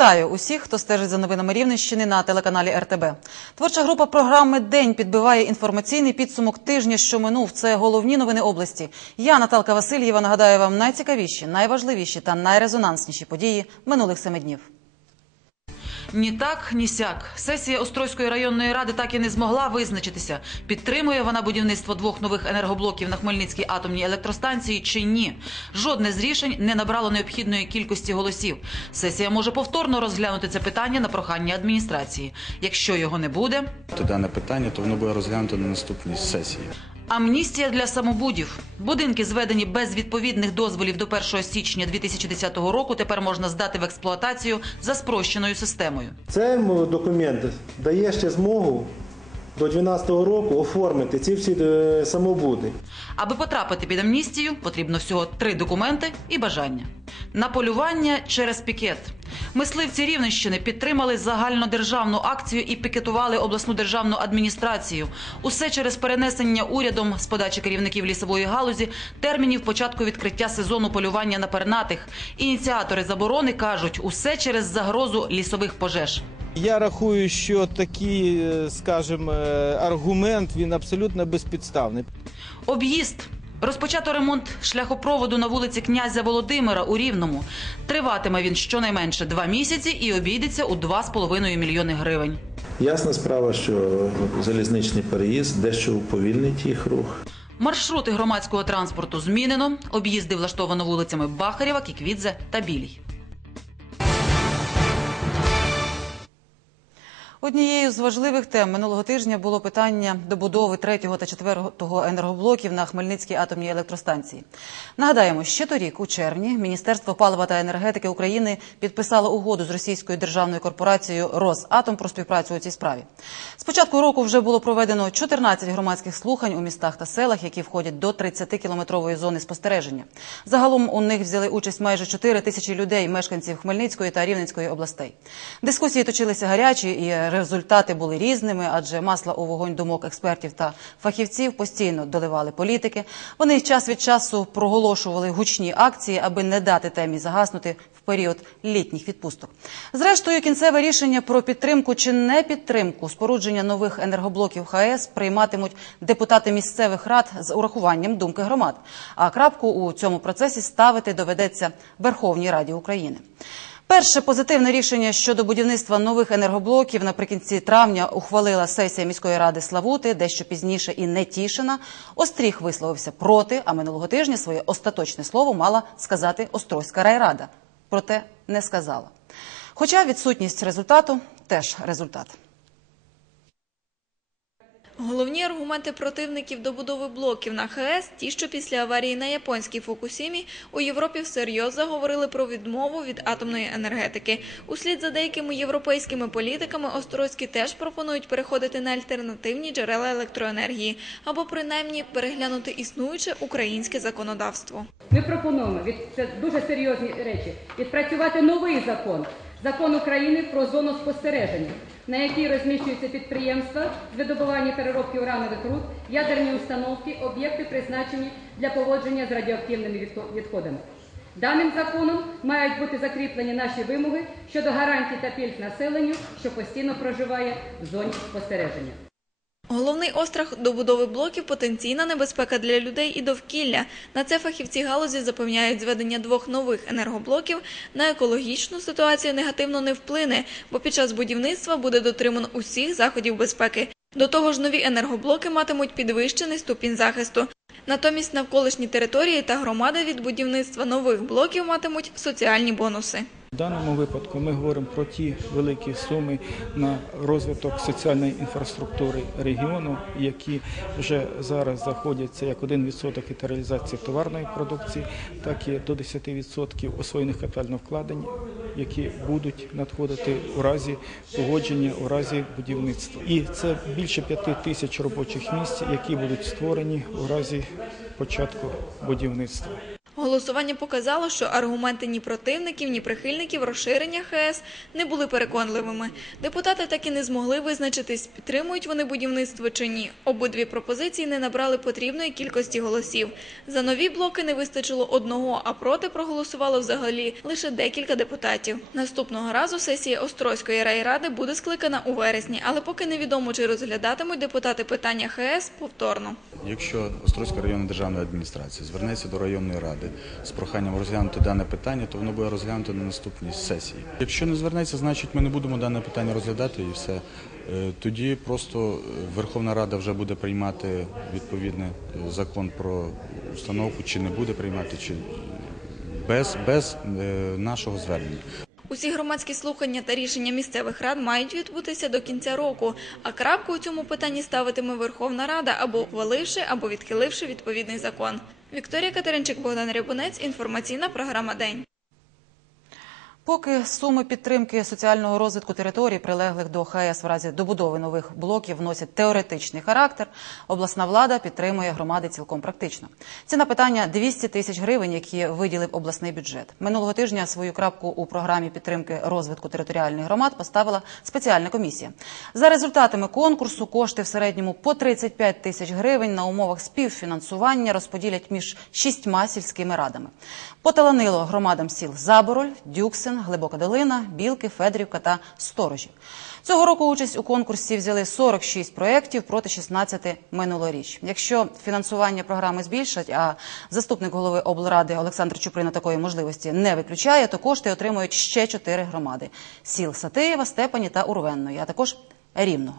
Вітаю усіх, хто стежить за новинами Рівненщини на телеканалі РТБ. Творча група програми День підбиває інформаційний підсумок тижня, що минув. Це головні новини області. Я, Наталка Васильєва, нагадаю вам найцікавіші, найважливіші та найрезонансніші події минулих семи днів. Ні так, ні сяк. Сесія Острозької районної ради так і не змогла визначитися, підтримує вона будівництво двох нових енергоблоків на Хмельницькій атомній електростанції чи ні. Жодне з рішень не набрало необхідної кількості голосів. Сесія може повторно розглянути це питання на прохання адміністрації. Якщо його не буде, То дане питання, то воно буде розглянуто на наступній сесії. Амністія для самобудів. Будинки, зведені без відповідних дозволів до 1 січня 2010 року, тепер можна здати в експлуатацію за спрощеною системою. Цей документ дає ще змогу до 2012 року оформити ці всі е, самобуди. Аби потрапити під амністію, потрібно всього три документи і бажання. На полювання через пікет. Мисливці Рівненщини підтримали загальнодержавну акцію і пікетували обласну державну адміністрацію. Усе через перенесення урядом з подачі керівників лісової галузі термінів початку відкриття сезону полювання на пернатих. Ініціатори заборони кажуть, усе через загрозу лісових пожеж. Я рахую, що такий, е, скажімо, е, аргумент він абсолютно безпідставний. Об'їзд. Розпочато ремонт шляхопроводу на вулиці князя Володимира у Рівному. Триватиме він щонайменше два місяці і обійдеться у 2,5 мільйони гривень. Ясна справа, що залізничний переїзд дещо уповільнить їх рух. Маршрути громадського транспорту змінено. Об'їзди влаштовано вулицями Бахарєва, Кіквідзе та Білій. Однією з важливих тем минулого тижня було питання добудови третього та четвертого енергоблоків на Хмельницькій атомній електростанції. Нагадаємо, ще торік, у червні, Міністерство палива та енергетики України підписало угоду з російською державною корпорацією Росатом про співпрацю у цій справі. З початку року вже було проведено 14 громадських слухань у містах та селах, які входять до 30-кілометрової зони спостереження. Загалом у них взяли участь майже 4 тисячі людей, мешканців Хмельницької та Рівненської областей. Дискусії точилися гарячі і результати були різними, адже масла у вогонь думок експертів та фахівців постійно доливали політики. Вони час від часу проголошували гучні акції, аби не дати темі загаснути в період літніх відпусток. Зрештою, кінцеве рішення про підтримку чи не підтримку спорудження нових енергоблоків ХАЕС прийматимуть депутати місцевих рад з урахуванням думки громад. А крапку у цьому процесі ставити доведеться Верховній Раді України. Перше позитивне рішення щодо будівництва нових енергоблоків наприкінці травня ухвалила сесія міської ради Славути, дещо пізніше і Нетішина. Остріг висловився проти, а минулого тижня своє остаточне слово мала сказати Острозька райрада. Проте не сказала. Хоча відсутність результату теж результат. Головні аргументи противників добудови блоків на ХАЕС – ті, що після аварії на японській Фукусімі у Європі всерйоз заговорили про відмову від атомної енергетики. Услід за деякими європейськими політиками Острозькі теж пропонують переходити на альтернативні джерела електроенергії або принаймні переглянути існуюче українське законодавство. Ми пропонуємо від це дуже серйозні речі відпрацювати новий закон. Закон України про зону спостереження, на якій розміщуються підприємства з видобування переробки уранових руд, ядерні установки, об'єкти призначені для поводження з радіоактивними відходами. Даним законом мають бути закріплені наші вимоги щодо гарантій та пільг населенню, що постійно проживає в зоні спостереження. Головний острах добудови блоків – потенційна небезпека для людей і довкілля. На це фахівці галузі запевняють, зведення двох нових енергоблоків на екологічну ситуацію негативно не вплине, бо під час будівництва буде дотримано усіх заходів безпеки. До того ж, нові енергоблоки матимуть підвищений ступінь захисту. Натомість навколишні території та громади від будівництва нових блоків матимуть соціальні бонуси. В даному випадку ми говоримо про ті великі суми на розвиток соціальної інфраструктури регіону, які вже зараз заходяться як 1% від реалізації товарної продукції, так і до 10% освоєних капітальних вкладень, які будуть надходити у разі погодження, у разі будівництва. І це більше 5 тисяч робочих місць, які будуть створені у разі початку будівництва. Голосування показало, що аргументи ні противників, ні прихильників розширення ХС не були переконливими. Депутати так і не змогли визначитись, підтримують вони будівництво чи ні. Обидві пропозиції не набрали потрібної кількості голосів. За нові блоки не вистачило одного, а проти проголосувало взагалі лише декілька депутатів. Наступного разу сесія Острозької райради буде скликана у вересні, але поки невідомо, чи розглядатимуть депутати питання ХС повторно. Якщо Острозька районна державна адміністрація звернеться до районної ради з проханням розглянути дане питання, то воно буде розглянуто на наступній сесії. Якщо не звернеться, значить ми не будемо дане питання розглядати і все. Е, Тоді просто е, Верховна Рада вже буде приймати відповідний е, закон про установку, чи не буде приймати, чи без, без нашого звернення. Усі громадські слухання та рішення місцевих рад мають відбутися до кінця року, а крапку у цьому питанні ставитиме Верховна Рада або ухваливши, або відхиливши відповідний закон. Вікторія Катеринчик, Богдан Рябунець, інформаційна програма День. Поки суми підтримки соціального розвитку територій, прилеглих до ХАЕС в разі добудови нових блоків, носять теоретичний характер, обласна влада підтримує громади цілком практично. Ціна питання 200 тисяч гривень, які виділив обласний бюджет. Минулого тижня свою крапку у програмі підтримки розвитку територіальних громад поставила спеціальна комісія. За результатами конкурсу кошти в середньому по 35 тисяч гривень на умовах співфінансування розподілять між шістьма сільськими радами. Поталанило громадам сіл Забороль, Дюксин, Глибока Долина, Білки, Федрівка та Сторожі. Цього року участь у конкурсі взяли 46 проєктів проти 16 минулоріч. Якщо фінансування програми збільшать, а заступник голови облради Олександр Чуприна такої можливості не виключає, то кошти отримують ще 4 громади – сіл Сатиєва, Степані та Урвенної, а також Рівного.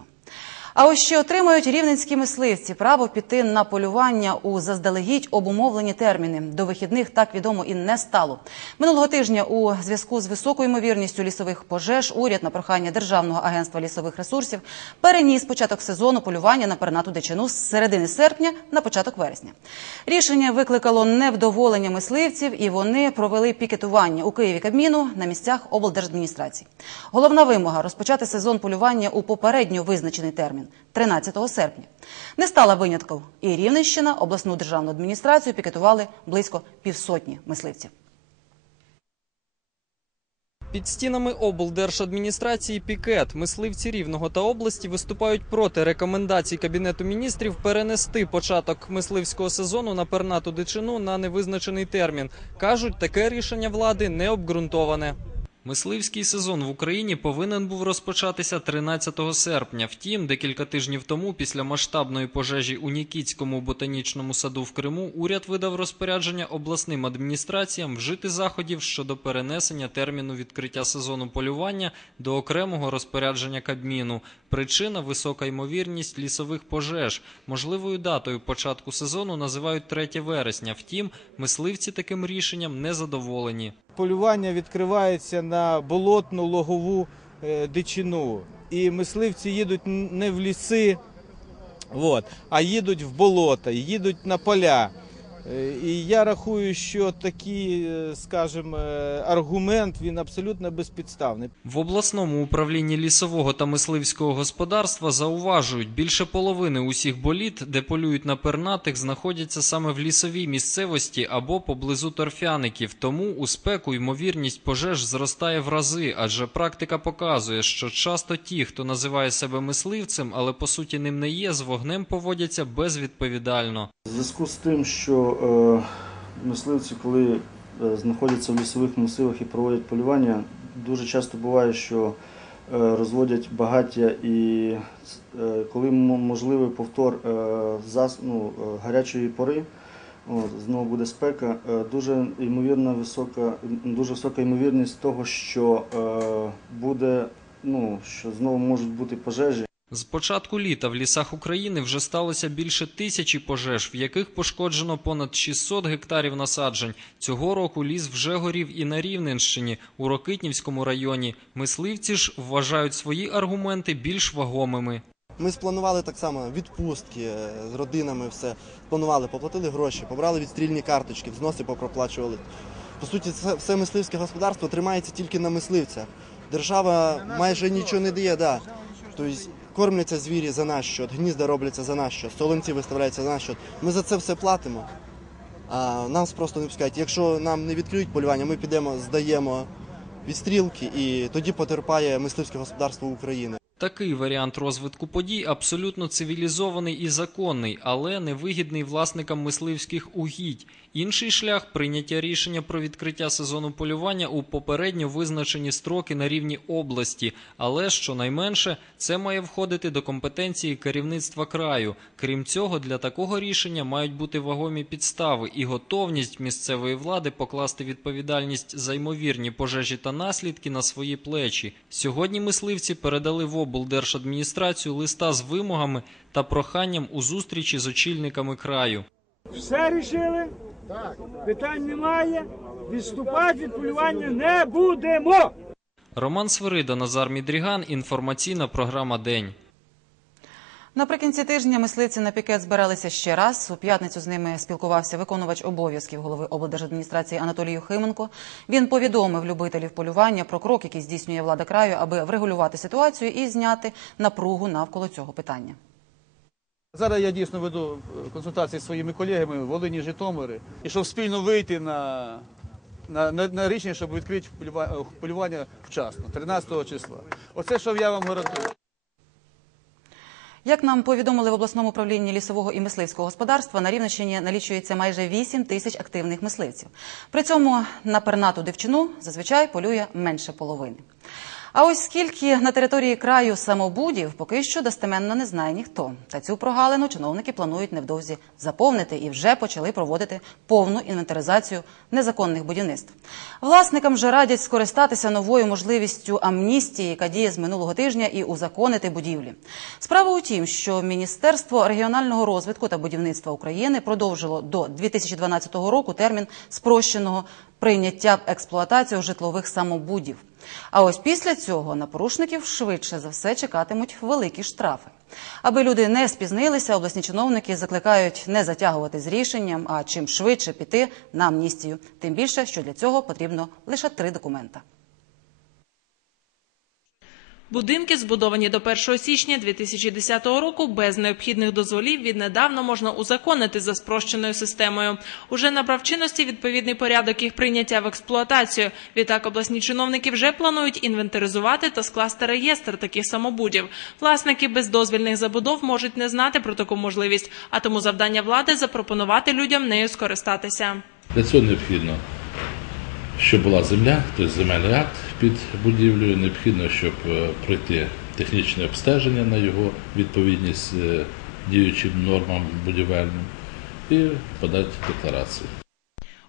А ось ще отримують рівненські мисливці право піти на полювання у заздалегідь обумовлені терміни. До вихідних так відомо і не стало. Минулого тижня у зв'язку з високою ймовірністю лісових пожеж уряд на прохання Державного агентства лісових ресурсів переніс початок сезону полювання на пернату дичину з середини серпня на початок вересня. Рішення викликало невдоволення мисливців, і вони провели пікетування у Києві Кабміну на місцях облдержадміністрацій. Головна вимога розпочати сезон полювання у попередньо визначений термін 13 серпня. Не стала винятком і Рівненщина, обласну державну адміністрацію пікетували близько півсотні мисливців. Під стінами облдержадміністрації пікет мисливці Рівного та області виступають проти рекомендацій Кабінету міністрів перенести початок мисливського сезону на пернату дичину на невизначений термін. Кажуть, таке рішення влади не обґрунтоване. Мисливський сезон в Україні повинен був розпочатися 13 серпня. Втім, декілька тижнів тому, після масштабної пожежі у Нікітському ботанічному саду в Криму, уряд видав розпорядження обласним адміністраціям вжити заходів щодо перенесення терміну відкриття сезону полювання до окремого розпорядження Кабміну. Причина висока ймовірність лісових пожеж. Можливою датою початку сезону називають 3 вересня. Втім, мисливці таким рішенням не задоволені. полювання відкривається на болотну логову е, дичину. І мисливці їдуть не в ліси, от, а їдуть в болота, їдуть на поля. Е, І я рахую, що такий, е, скажімо, е, аргумент він абсолютно безпідставний. В обласному управлінні лісового та мисливського господарства зауважують, більше половини усіх боліт, де полюють на пернатих, знаходяться саме в лісовій місцевості або поблизу торфяників. Тому у спеку ймовірність пожеж зростає в рази, адже практика показує, що часто ті, хто називає себе мисливцем, але по суті ним не є, з вогнем поводяться безвідповідально. В зв'язку з тим, що е, мисливці, коли е, знаходяться в лісових масивах і проводять полювання, дуже часто буває, що е, розводять багаття і коли можливий повтор ну, гарячої пори, знову буде спека, дуже ймовірна висока, дуже висока ймовірність того, що буде, ну, що знову можуть бути пожежі. З початку літа в лісах України вже сталося більше тисячі пожеж, в яких пошкоджено понад 600 гектарів насаджень. Цього року ліс вже горів і на Рівненщині, у Рокитнівському районі. Мисливці ж вважають свої аргументи більш вагомими. Ми спланували так само відпустки е, з родинами, все планували, поплатили гроші, побрали відстрільні карточки, взноси попроплачували. По суті, це все мисливське господарство тримається тільки на мисливцях. Держава майже нічого не дає, да. Тобто кормляться звірі за наш счет, гнізда робляться за наш счет, солонці виставляються за наш счет. Ми за це все платимо. А нам просто не пускають. Якщо нам не відкриють полювання, ми підемо, здаємо відстрілки, і тоді потерпає мисливське господарство України. Такий варіант розвитку подій абсолютно цивілізований і законний, але невигідний власникам мисливських угідь. Інший шлях прийняття рішення про відкриття сезону полювання у попередньо визначені строки на рівні області. Але щонайменше це має входити до компетенції керівництва краю. Крім цього, для такого рішення мають бути вагомі підстави і готовність місцевої влади покласти відповідальність за ймовірні пожежі та наслідки на свої плечі. Сьогодні мисливці передали в облдержадміністрацію листа з вимогами та проханням у зустрічі з очільниками краю. Все рішили? Так. Питань немає. Відступати від полювання не будемо. Роман Свирида, Назар Мідріган. Інформаційна програма День. Наприкінці тижня мисливці на пікет збиралися ще раз. У п'ятницю з ними спілкувався виконувач обов'язків голови облдержадміністрації Анатолій Юхименко. Він повідомив любителів полювання про крок, який здійснює влада краю, аби врегулювати ситуацію і зняти напругу навколо цього питання. Зараз я дійсно веду е, консультації зі своїми колегами в Волині, Житомирі, і щоб спільно вийти на, на, на, на рішення, щоб відкрити полюва- полювання вчасно, 13 числа. Оце, що я вам гарантую. Як нам повідомили в обласному управлінні лісового і мисливського господарства, на Рівненщині налічується майже 8 тисяч активних мисливців. При цьому на пернату дивчину зазвичай полює менше половини. А ось скільки на території краю самобудів, поки що достеменно не знає ніхто. Та цю прогалину чиновники планують невдовзі заповнити і вже почали проводити повну інвентаризацію незаконних будівництв. Власникам же радять скористатися новою можливістю амністії, яка діє з минулого тижня, і узаконити будівлі. Справа у тім, що Міністерство регіонального розвитку та будівництва України продовжило до 2012 року термін спрощеного прийняття в експлуатацію житлових самобудів. А ось після цього на порушників швидше за все чекатимуть великі штрафи. Аби люди не спізнилися, обласні чиновники закликають не затягувати з рішенням, а чим швидше піти на амністію. Тим більше, що для цього потрібно лише три документа. Будинки, збудовані до 1 січня 2010 року, без необхідних дозволів віднедавна можна узаконити за спрощеною системою. Уже набрав чинності відповідний порядок їх прийняття в експлуатацію. Відтак обласні чиновники вже планують інвентаризувати та скласти реєстр таких самобудів. Власники бездозвільних забудов можуть не знати про таку можливість, а тому завдання влади запропонувати людям нею скористатися. Для цього необхідно, щоб була земля, тобто земельний акт під будівлею, необхідно, щоб е, пройти технічне обстеження на його відповідність е, діючим нормам будівельним і подати декларацію.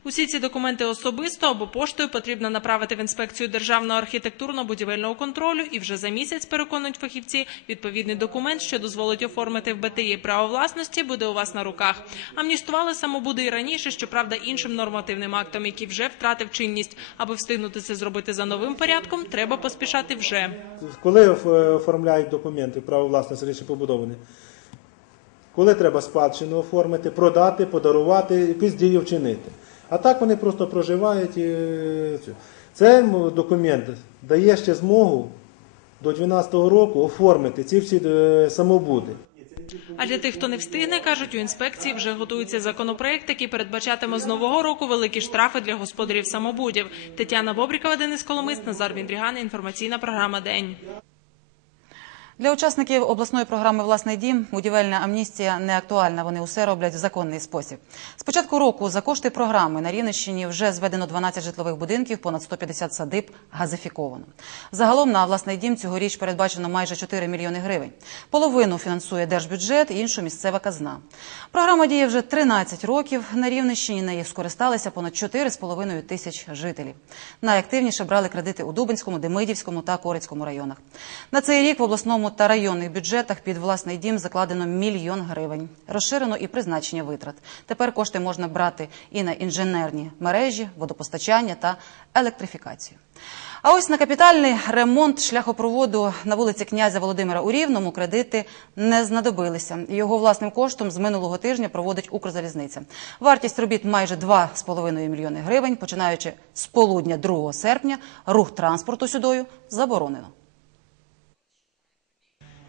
Усі ці документи особисто або поштою потрібно направити в інспекцію державного архітектурно-будівельного контролю, і вже за місяць переконують фахівці. Відповідний документ, що дозволить оформити в БТІ право власності, буде у вас на руках. Амністували самобуди і раніше, щоправда, іншим нормативним актом, який вже втратив чинність. Аби встигнути це зробити за новим порядком, треба поспішати вже. Коли оформляють документи, право власності речі побудовані, коли треба спадщину оформити, продати, подарувати, якусь дію вчинити. А так вони просто проживають. І... Цей документ дає ще змогу до 2012 року оформити ці всі е, самобуди. А для тих, хто не встигне, кажуть, у інспекції вже готується законопроект, який передбачатиме з нового року великі штрафи для господарів самобудів. Тетяна Бобрікова, Денис Коломис, Назар Віндріган. Інформаційна програма День. Для учасників обласної програми Власний дім будівельна амністія не актуальна. Вони усе роблять в законний спосіб. З початку року за кошти програми на Рівненщині вже зведено 12 житлових будинків, понад 150 садиб газифіковано. Загалом на власний дім цьогоріч передбачено майже 4 мільйони гривень. Половину фінансує держбюджет, іншу місцева казна. Програма діє вже 13 років. На Рівненщині нею скористалися понад 4,5 тисяч жителів. Найактивніше брали кредити у Дубинському, Демидівському та Корицькому районах. На цей рік в обласному та районних бюджетах під власний дім закладено мільйон гривень. Розширено і призначення витрат. Тепер кошти можна брати і на інженерні мережі, водопостачання та електрифікацію. А ось на капітальний ремонт шляхопроводу на вулиці князя Володимира у Рівному кредити не знадобилися. Його власним коштом з минулого тижня проводить Укрзалізниця. Вартість робіт майже 2,5 мільйони гривень. Починаючи з полудня 2 серпня, рух транспорту сюдою заборонено.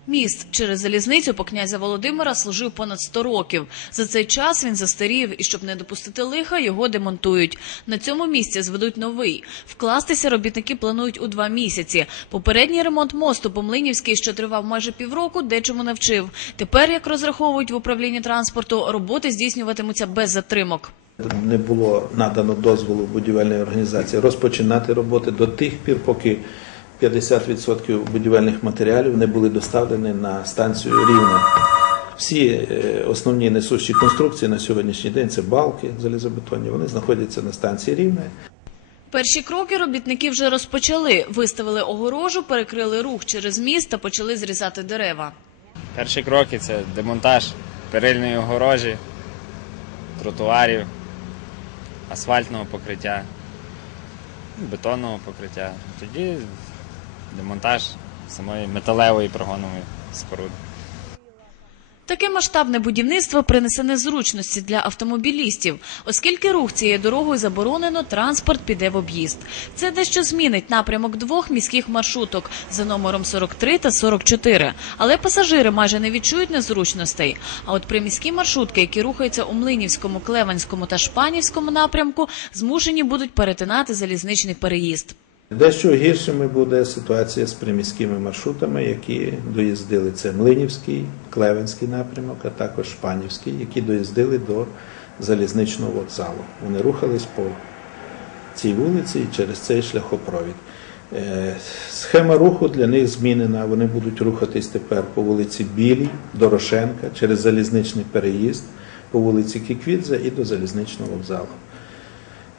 Міст через залізницю по князя Володимира служив понад 100 років. За цей час він застарів, і щоб не допустити лиха, його демонтують. На цьому місці зведуть новий. Вкластися робітники планують у два місяці. Попередній ремонт мосту по Млинівській, що тривав майже півроку, дечому навчив. Тепер, як розраховують в управлінні транспорту, роботи здійснюватимуться без затримок. Не було надано дозволу будівельної організації розпочинати роботи до тих пір, поки 50% будівельних матеріалів не були доставлені на станцію Рівне. Всі е, основні несущі конструкції на сьогоднішній день це балки залізобетонні. Вони знаходяться на станції Рівне. Перші кроки робітники вже розпочали. Виставили огорожу, перекрили рух через міст та почали зрізати дерева. Перші кроки це демонтаж перильної огорожі, тротуарів, асфальтного покриття, бетонного покриття. Тоді демонтаж самої металевої прогонової споруди. Таке масштабне будівництво принесе незручності для автомобілістів, оскільки рух цією дорогою заборонено, транспорт піде в об'їзд. Це дещо змінить напрямок двох міських маршруток за номером 43 та 44. Але пасажири майже не відчують незручностей. А от приміські маршрутки, які рухаються у Млинівському, Клеванському та Шпанівському напрямку, змушені будуть перетинати залізничний переїзд. Дещо гіршими буде ситуація з приміськими маршрутами, які доїздили це Млинівський, Клевенський напрямок, а також Шпанівський, які доїздили до залізничного вокзалу. Вони рухались по цій вулиці і через цей шляхопровід. Е, Схема руху для них змінена. Вони будуть рухатись тепер по вулиці Білій, Дорошенка, через залізничний переїзд, по вулиці Кіквідзе і до залізничного вокзалу.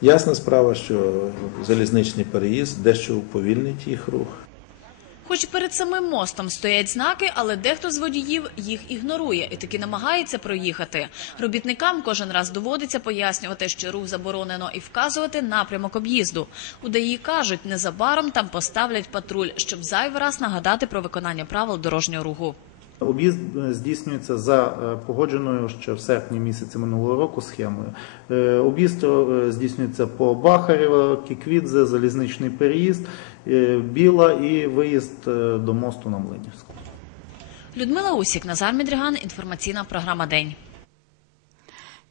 Ясна справа, що залізничний переїзд дещо уповільнить їх рух. Хоч перед самим мостом стоять знаки, але дехто з водіїв їх ігнорує і таки намагається проїхати. Робітникам кожен раз доводиться пояснювати, що рух заборонено, і вказувати напрямок об'їзду. У ДАІ кажуть, незабаром там поставлять патруль, щоб зайвий раз нагадати про виконання правил дорожнього руху. Об'їзд е, здійснюється за е, погодженою ще в серпні місяці минулого року схемою. Е, Об'їзд здійснюється по Бахарєва, Кіквідзе, залізничний переїзд, Біла і виїзд до мосту на Млинівську. Людмила Усік, Назар Мідріган, інформаційна програма День.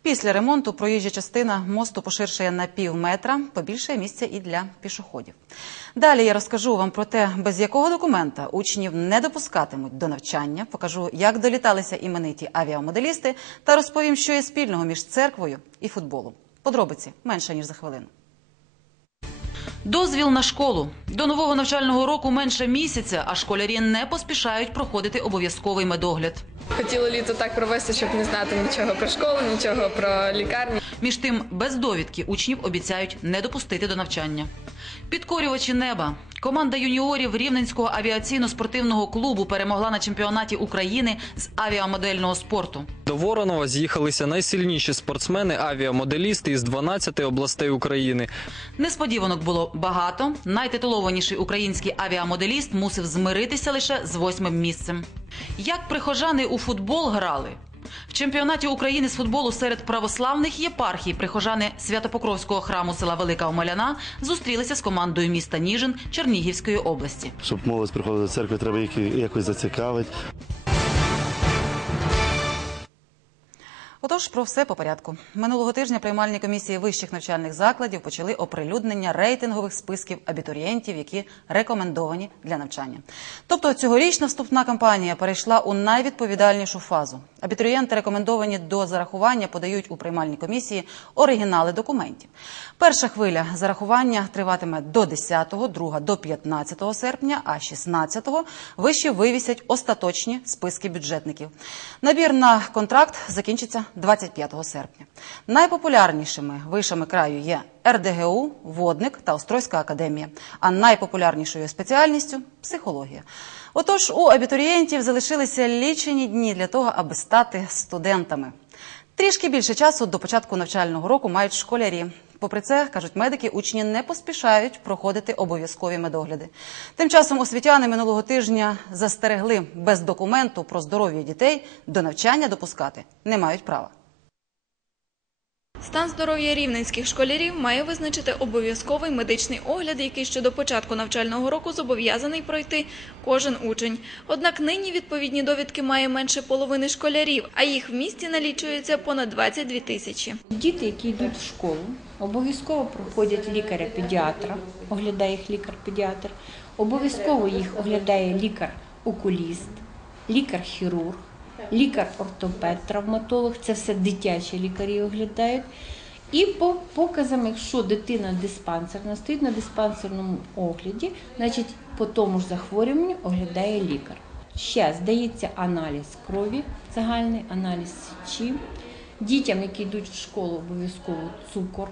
Після ремонту проїжджа частина мосту поширшає на пів метра, побільшає місця і для пішоходів. Далі я розкажу вам про те, без якого документа учнів не допускатимуть до навчання, покажу, як доліталися імениті авіамоделісти, та розповім, що є спільного між церквою і футболом. Подробиці менше ніж за хвилину. Дозвіл на школу до нового навчального року менше місяця, а школярі не поспішають проходити обов'язковий медогляд. Хотіла літо так провести, щоб не знати нічого про школу, нічого про лікарні. Між тим, без довідки учнів обіцяють не допустити до навчання. Підкорювачі неба. Команда юніорів Рівненського авіаційно-спортивного клубу перемогла на чемпіонаті України з авіамодельного спорту. До Воронова з'їхалися найсильніші спортсмени, авіамоделісти із 12 областей України. Несподіванок було багато. Найтитулованіший український авіамоделіст мусив змиритися лише з восьмим місцем. Як прихожани у футбол грали? В чемпіонаті України з футболу серед православних єпархій прихожани Святопокровського храму села Велика Омеляна зустрілися з командою міста Ніжин Чернігівської області. Щоб молодь приходила до церкви, треба їх якось зацікавити. Отож, про все по порядку. Минулого тижня приймальні комісії вищих навчальних закладів почали оприлюднення рейтингових списків абітурієнтів, які рекомендовані для навчання. Тобто цьогорічна вступна кампанія перейшла у найвідповідальнішу фазу. Абітурієнти рекомендовані до зарахування подають у приймальні комісії оригінали документів. Перша хвиля зарахування триватиме до 10, друга до 15 серпня, а 16-го вищі вивісять остаточні списки бюджетників. Набір на контракт закінчиться 25 серпня. Найпопулярнішими вишами краю є РДГУ, Водник та Острозька академія, а найпопулярнішою спеціальністю психологія. Отож, у абітурієнтів залишилися лічені дні для того, аби стати студентами. Трішки більше часу до початку навчального року мають школярі. Попри це, кажуть медики, учні не поспішають проходити обов'язкові медогляди. Тим часом освітяни минулого тижня застерегли без документу про здоров'я дітей до навчання допускати не мають права. Стан здоров'я рівненських школярів має визначити обов'язковий медичний огляд, який ще до початку навчального року зобов'язаний пройти кожен учень. Однак нині відповідні довідки має менше половини школярів, а їх в місті налічується понад 22 тисячі. Діти, які йдуть в школу, обов'язково проходять лікаря-педіатра, оглядає їх лікар-педіатр, обов'язково їх оглядає лікар-окуліст, лікар-хірург, лікар-ортопед, травматолог, це все дитячі лікарі оглядають. І по показам, якщо дитина диспансерна, стоїть на диспансерному огляді, значить по тому ж захворюванню оглядає лікар. Ще здається аналіз крові, загальний аналіз сечі. Дітям, які йдуть в школу, обов'язково цукор.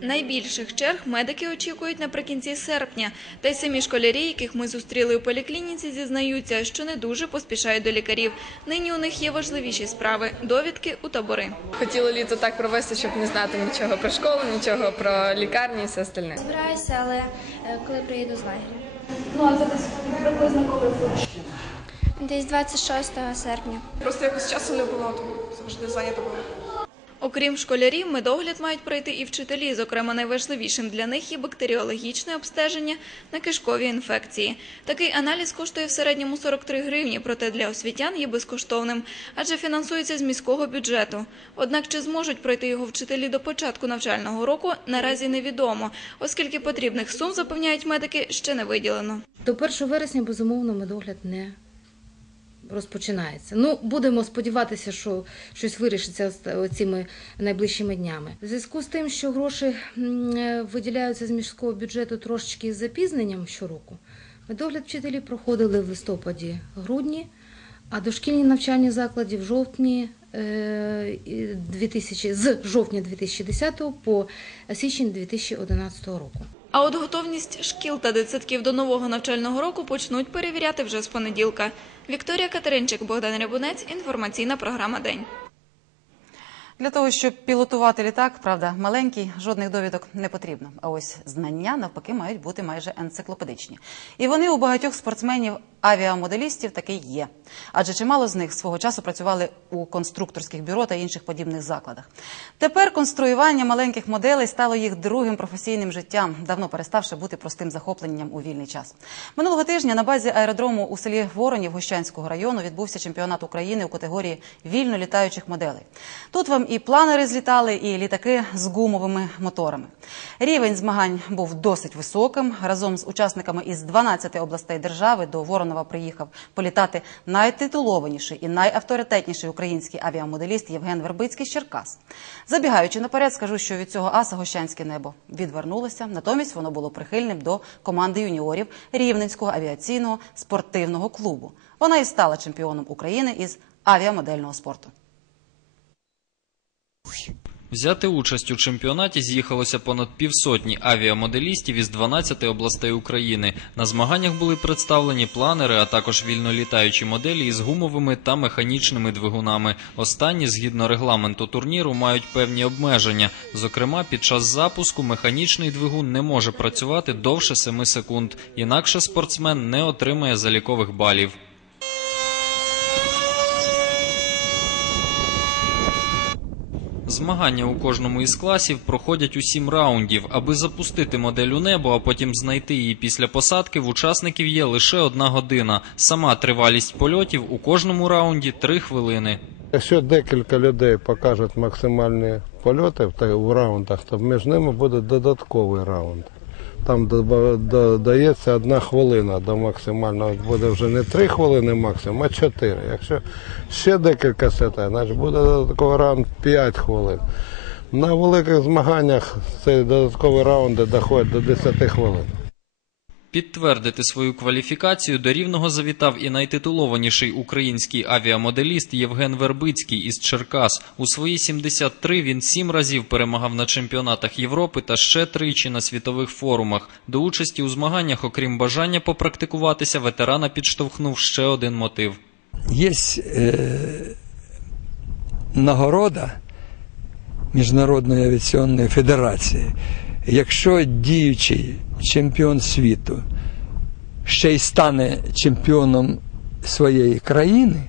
Найбільших черг медики очікують наприкінці серпня. Та й самі школярі, яких ми зустріли у поліклініці, зізнаються, що не дуже поспішають до лікарів. Нині у них є важливіші справи довідки у табори. Хотіла літо так провести, щоб не знати нічого про школу, нічого про лікарні і все остальне. Збираюся, але е, коли приїду з лагеря. Ну, а це десь приблизно коли будеш? Десь 26 серпня. Просто якось часу не було, тому завжди зайнято було. Окрім школярів, медогляд мають пройти і вчителі. Зокрема, найважливішим для них є бактеріологічне обстеження на кишкові інфекції. Такий аналіз коштує в середньому 43 гривні, проте для освітян є безкоштовним, адже фінансується з міського бюджету. Однак чи зможуть пройти його вчителі до початку навчального року, наразі невідомо, оскільки потрібних сум, запевняють медики, ще не виділено. До 1 вересня, безумовно, медогляд не розпочинається. Ну, будемо сподіватися, що щось вирішиться цими найближчими днями. В зв'язку з тим, що гроші е, виділяються з міського бюджету трошечки з запізненням щороку, медогляд вчителі проходили в листопаді, грудні, а дошкільні навчальні заклади в жовтні. е, і 2000, з жовтня 2010 по січень 2011 року. А от готовність шкіл та дитсадків до нового навчального року почнуть перевіряти вже з понеділка. Вікторія Катеринчик, Богдан Рябунець, інформаційна програма День. Для того, щоб пілотувати літак, правда, маленький, жодних довідок не потрібно. А ось знання навпаки мають бути майже енциклопедичні. І вони у багатьох спортсменів авіамоделістів таки є. Адже чимало з них свого часу працювали у конструкторських бюро та інших подібних закладах. Тепер конструювання маленьких моделей стало їх другим професійним життям, давно переставши бути простим захопленням у вільний час. Минулого тижня на базі аеродрому у селі Воронів Гощанського району відбувся чемпіонат України у категорії вільно літаючих моделей. Тут вам і планери злітали, і літаки з гумовими моторами. Рівень змагань був досить високим. Разом з учасниками із 12 областей держави до Воронова приїхав політати найтитулованіший і найавторитетніший український авіамоделіст Євген Вербицький Черкас. Забігаючи наперед, скажу, що від цього аса гощанське небо відвернулося. Натомість воно було прихильним до команди юніорів Рівненського авіаційного спортивного клубу. Вона і стала чемпіоном України із авіамодельного спорту. Взяти участь у чемпіонаті з'їхалося понад півсотні авіамоделістів із 12 областей України. На змаганнях були представлені планери, а також вільнолітаючі моделі із гумовими та механічними двигунами. Останні, згідно регламенту турніру, мають певні обмеження. Зокрема, під час запуску механічний двигун не може працювати довше 7 секунд, інакше спортсмен не отримає залікових балів. Змагання у кожному із класів проходять у сім раундів. Аби запустити модель у небо, а потім знайти її після посадки, в учасників є лише одна година. Сама тривалість польотів у кожному раунді три хвилини. Якщо декілька людей покажуть максимальні польоти в раундах, то між ними буде додатковий раунд. Там додається одна хвилина до максимального. Буде вже не три хвилини максимум, а чотири. Якщо ще декілька сетей, значить буде додатковий раунд 5 хвилин. На великих змаганнях ці додатковий раунд доходить до 10 хвилин. Підтвердити свою кваліфікацію до рівного завітав і найтитулованіший український авіамоделіст Євген Вербицький із Черкас. У свої 73 він сім разів перемагав на чемпіонатах Європи та ще тричі на світових форумах. До участі у змаганнях, окрім бажання попрактикуватися, ветерана підштовхнув ще один мотив. Есть э, нагорода Міжнародної авіаційної федерації. Якщо діючий чемпіон світу ще й стане чемпіоном своєї країни,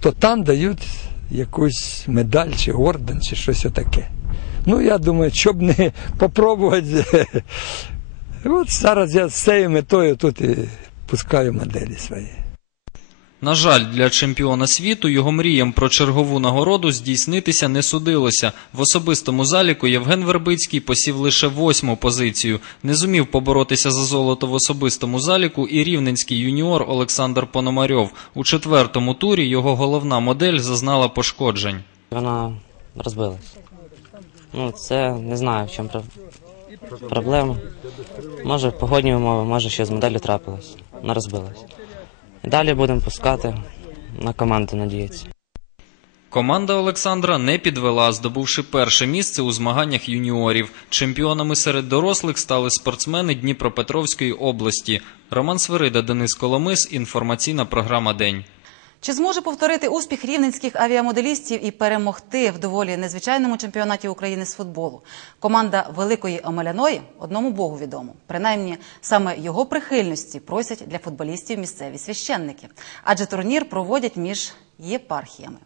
то там дають якусь медаль чи орден, чи щось таке. Ну, я думаю, щоб не попробувати. От зараз я з цією метою тут і пускаю моделі свої. На жаль, для чемпіона світу його мріям про чергову нагороду здійснитися не судилося. В особистому заліку Євген Вербицький посів лише восьму позицію. Не зумів поборотися за золото в особистому заліку і рівненський юніор Олександр Пономарьов. У четвертому турі його головна модель зазнала пошкоджень. Вона розбилась. Ну, це не знаю, в чому проб- проблема. Може, погодні умови, може, ще з моделлю трапилось. Вона розбилась. Далі будемо пускати на команду, надіятися. Команда Олександра не підвела, здобувши перше місце у змаганнях юніорів. Чемпіонами серед дорослих стали спортсмени Дніпропетровської області. Роман Свирида, Денис Коломис. Інформаційна програма День. Чи зможе повторити успіх рівненських авіамоделістів і перемогти в доволі незвичайному чемпіонаті України з футболу? Команда Великої Омеляної одному Богу відомо. Принаймні, саме його прихильності просять для футболістів місцеві священники, адже турнір проводять між єпархіями.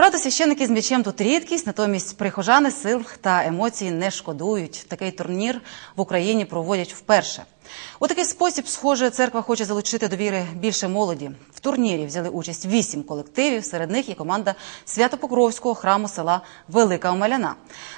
Правда, священники з м'ячем тут рідкість, натомість прихожани сил та емоцій не шкодують. Такий турнір в Україні проводять вперше. У такий спосіб, схоже, церква хоче залучити до віри більше молоді. В турнірі взяли участь вісім колективів, серед них і команда Свято-Покровського храму села Велика Омеляна.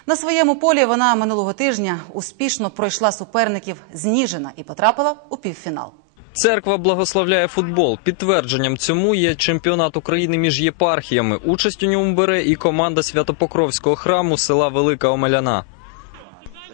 На своєму полі вона минулого тижня успішно пройшла суперників з і потрапила у півфінал. Церква благословляє футбол. Підтвердженням цьому є чемпіонат України між єпархіями. Участь у ньому бере і команда Святопокровського храму села Велика Омеляна.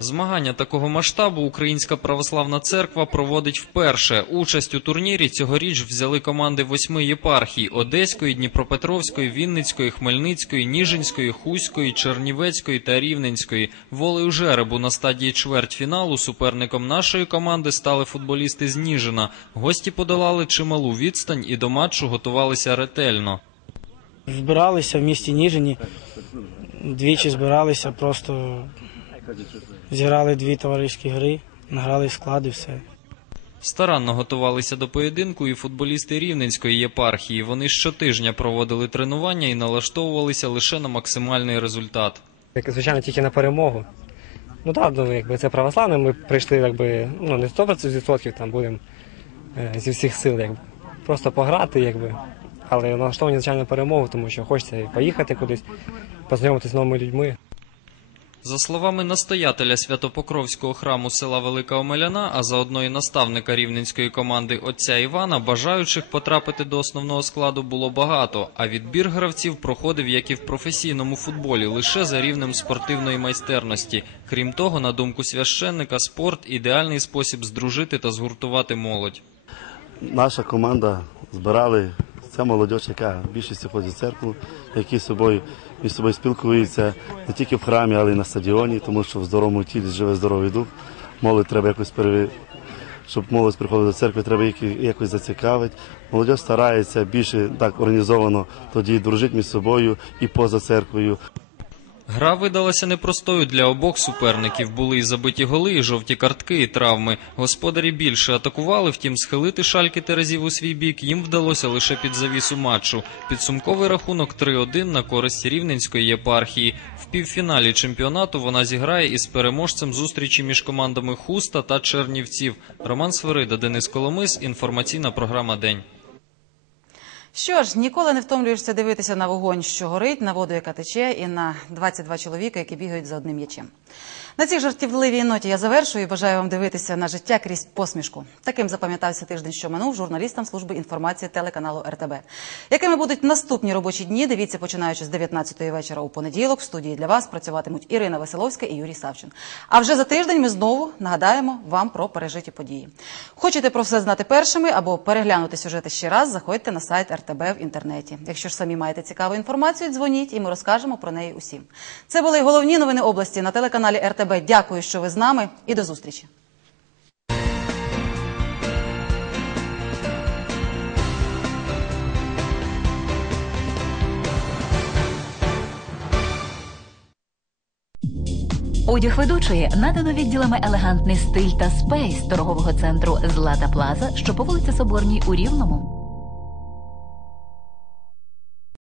Змагання такого масштабу Українська православна церква проводить вперше. Участь у турнірі цьогоріч взяли команди восьми єпархій: Одеської, Дніпропетровської, Вінницької, Хмельницької, Ніжинської, Хуської, Чернівецької та Рівненської. Волею жеребу на стадії чвертьфіналу суперником нашої команди стали футболісти з Ніжина. Гості подолали чималу відстань і до матчу готувалися ретельно. Збиралися в місті Ніжині, двічі збиралися, просто зіграли дві товариські гри, награли склад і все. Старанно готувалися до поєдинку і футболісти Рівненської єпархії. Вони щотижня проводили тренування і налаштовувалися лише на максимальний результат. Як, звичайно, тільки на перемогу. Ну так, ну, якби це православне, ми прийшли якби, ну, не 100% там будемо е, зі всіх сил, якби. Просто пограти, якби. Але налаштовані, звичайно, на перемогу, тому що хочеться і поїхати кудись, познайомитися з новими людьми. За словами настоятеля Святопокровського храму села Велика Омеляна, а заодно і наставника рівненської команди отця Івана, бажаючих потрапити до основного складу було багато, а відбір гравців проходив, як і в професійному футболі, лише за рівнем спортивної майстерності. Крім того, на думку священника, спорт ідеальний спосіб здружити та згуртувати молодь. Наша команда збирали це молодь, яка більшістю ходить в церкву, які собою між собою спілкуються не тільки в храмі, але й на стадіоні, тому що в здоровому тілі живе здоровий дух. Молодь треба якось переві... щоб молодь приходила до церкви, треба якось зацікавити. Молодь старається більше так організовано тоді дружити між собою і поза церквою. Гра видалася непростою для обох суперників. Були і забиті голи, і жовті картки, і травми. Господарі більше атакували, втім, схилити шальки терезів у свій бік їм вдалося лише під завісу матчу. Підсумковий рахунок 3-1 на користь Рівненської єпархії. В півфіналі чемпіонату вона зіграє із переможцем зустрічі між командами Хуста та Чернівців. Роман Свирида, Денис Коломис. Інформаційна програма День. Що ж, ніколи не втомлюєшся дивитися на вогонь, що горить, на воду, яка тече, і на 22 чоловіка, які бігають за одним м'ячем. На цій жартівливій ноті я завершую і бажаю вам дивитися на життя крізь посмішку. Таким запам'ятався тиждень, що минув журналістам служби інформації телеканалу РТБ. Якими будуть наступні робочі дні? Дивіться, починаючи з 19-ї вечора у понеділок. В студії для вас працюватимуть Ірина Веселовська і Юрій Савчин. А вже за тиждень ми знову нагадаємо вам про пережиті події. Хочете про все знати першими або переглянути сюжети ще раз? Заходьте на сайт РТБ в інтернеті. Якщо ж самі маєте цікаву інформацію, дзвоніть і ми розкажемо про неї усім. Це були головні новини області на телеканалі РТБ. Дякую, що ви з нами, і до зустрічі. Одяг ведучої надано відділами елегантний стиль та спейс торгового центру Злата Плаза, що по вулиці Соборній у Рівному.